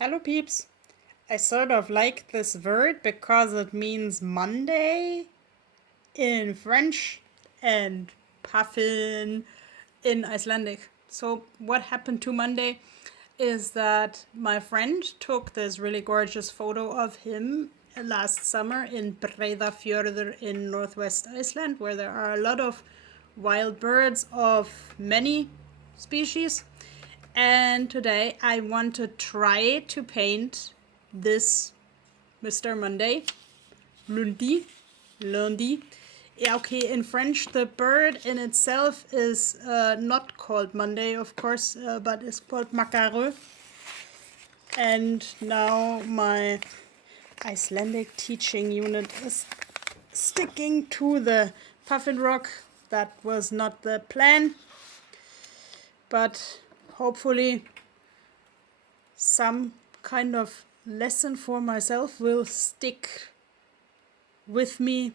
Hello peeps! I sort of like this word because it means Monday in French and puffin in Icelandic. So what happened to Monday is that my friend took this really gorgeous photo of him last summer in Breiðafjörður in northwest Iceland, where there are a lot of wild birds of many species. And today I want to try to paint this Mr. Monday, lundi. Yeah, okay, in French the bird in itself is not called Monday, of course, but it's called macareux. And now my Icelandic teaching unit is sticking to the puffin rock. That was not the plan, but hopefully some kind of lesson for myself will stick with me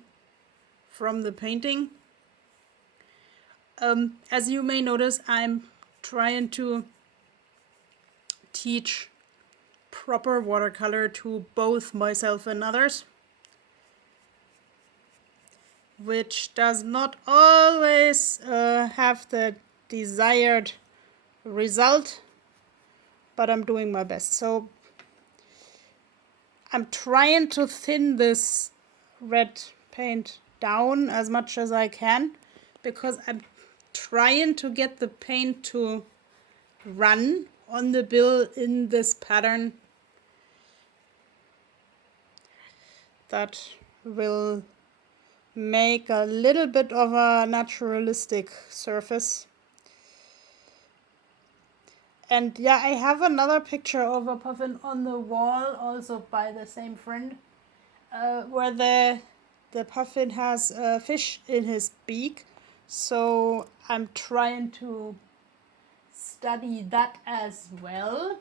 from the painting. As you may notice, I'm trying to teach proper watercolor to both myself and others, which does not always have the desired result, but I'm doing my best. So I'm trying to thin this red paint down as much as I can, because I'm trying to get the paint to run on the bill in this pattern that will make a little bit of a naturalistic surface. And yeah, I have another picture of a puffin on the wall, also by the same friend, where the puffin has a fish in his beak. So I'm trying to study that as well.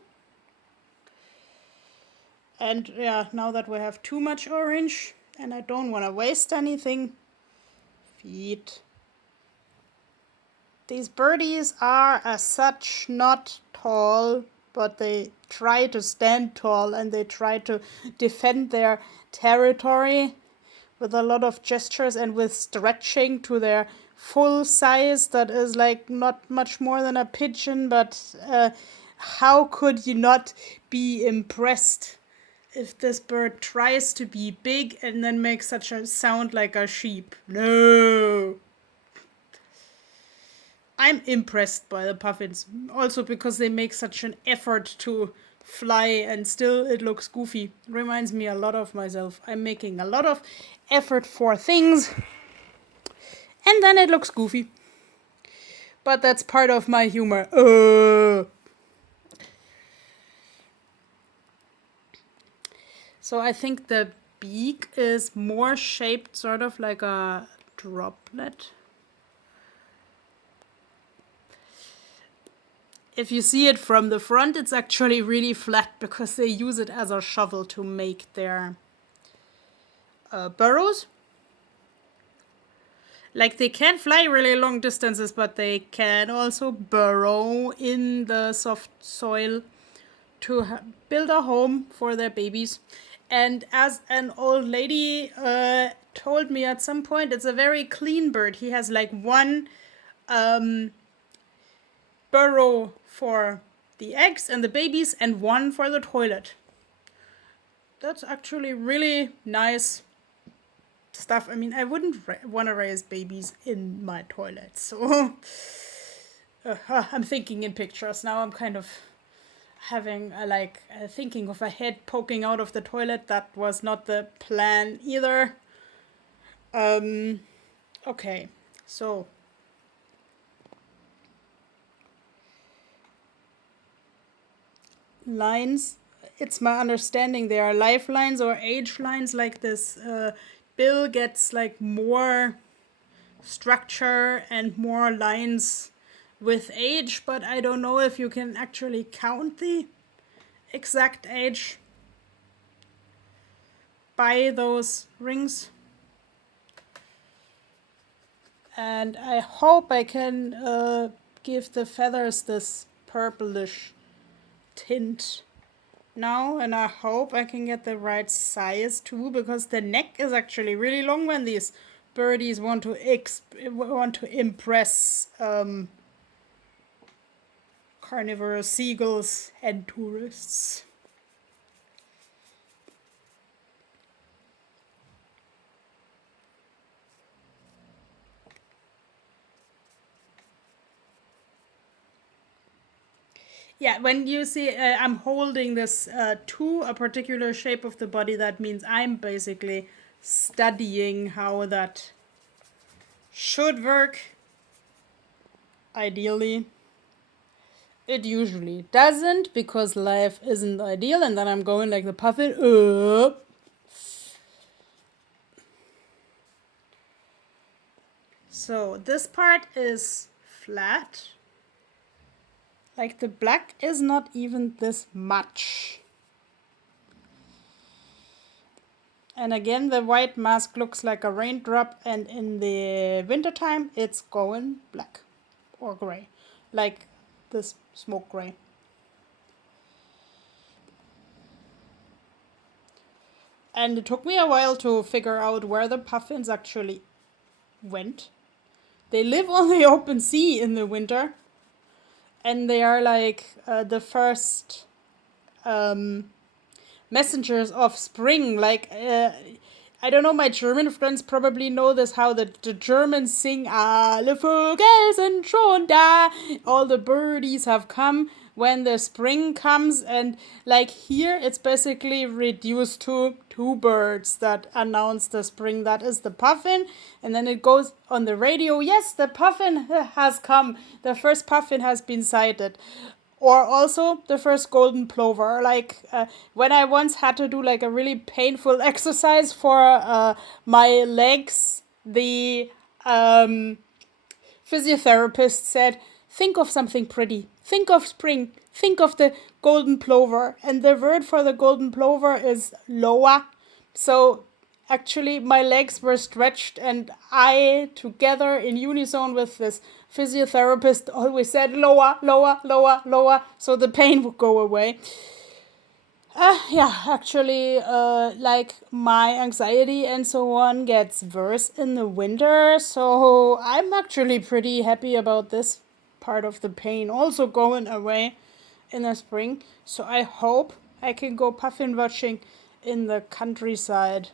And yeah, now that we have too much orange and I don't want to waste anything, feet. These birdies are as such not tall, but they try to stand tall and they try to defend their territory with a lot of gestures and with stretching to their full size that is like not much more than a pigeon, but how could you not be impressed if this bird tries to be big and then makes such a sound like a sheep? No! I'm impressed by the puffins, also because they make such an effort to fly and still it looks goofy. Reminds me a lot of myself. I'm making a lot of effort for things and then it looks goofy. But that's part of my humor. So I think the beak is more shaped sort of like a droplet. If you see it from the front, it's actually really flat because they use it as a shovel to make their burrows. Like, they can fly really long distances, but they can also burrow in the soft soil to build a home for their babies. And as an old lady told me at some point, it's a very clean bird. He has like one burrow for the eggs and the babies and one for the toilet. That's actually really nice stuff. I mean, I wouldn't want to raise babies in my toilet, so I'm thinking in pictures now. I'm kind of having thinking of a head poking out of the toilet. That was not the plan either. Okay, so lines, it's my understanding there are lifelines or age lines. Like this bill gets like more structure and more lines with age, but I don't know if you can actually count the exact age by those rings. And I hope I can give the feathers this purplish tint now, and I hope I can get the right size too, because the neck is actually really long when these birdies want to impress carnivorous seagulls and tourists. Yeah, when you see I'm holding this to a particular shape of the body, that means I'm basically studying how that should work. Ideally, it usually doesn't, because life isn't ideal, and then I'm going like the puffin up. So this part is flat. Like the black is not even this much. And again, the white mask looks like a raindrop, and in the wintertime, it's going black or gray, like this smoke gray. And it took me a while to figure out where the puffins actually went. They live on the open sea in the winter, and they are like the first messengers of spring. Like, I don't know, my German friends probably know this, how the Germans sing, Alle Vögel sind schon da. All the birdies have come when the spring comes, and like here it's basically reduced to two birds that announce the spring. That is the puffin, and then it goes on the radio, yes, the puffin has come, the first puffin has been sighted. Or also the first golden plover. Like when I once had to do like a really painful exercise for my legs, the physiotherapist said, think of something pretty. Think of spring. Think of the golden plover. And the word for the golden plover is loa. So actually my legs were stretched, and I, together in unison with this physiotherapist, always said lower, lower, lower, lower, so the pain would go away. Yeah, actually, like my anxiety and so on gets worse in the winter, so I'm actually pretty happy about this part of the pain also going away in the spring. So I hope I can go puffin watching in the countryside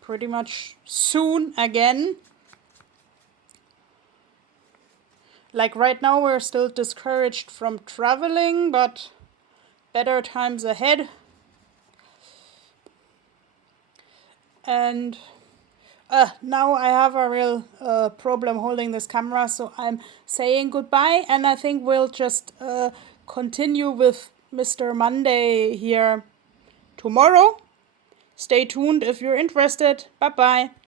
pretty much soon again. Like right now, we're still discouraged from traveling, but better times ahead. And now I have a real problem holding this camera, so I'm saying goodbye, and I think we'll just continue with Mr. Monday here tomorrow. Stay tuned if you're interested. Bye bye.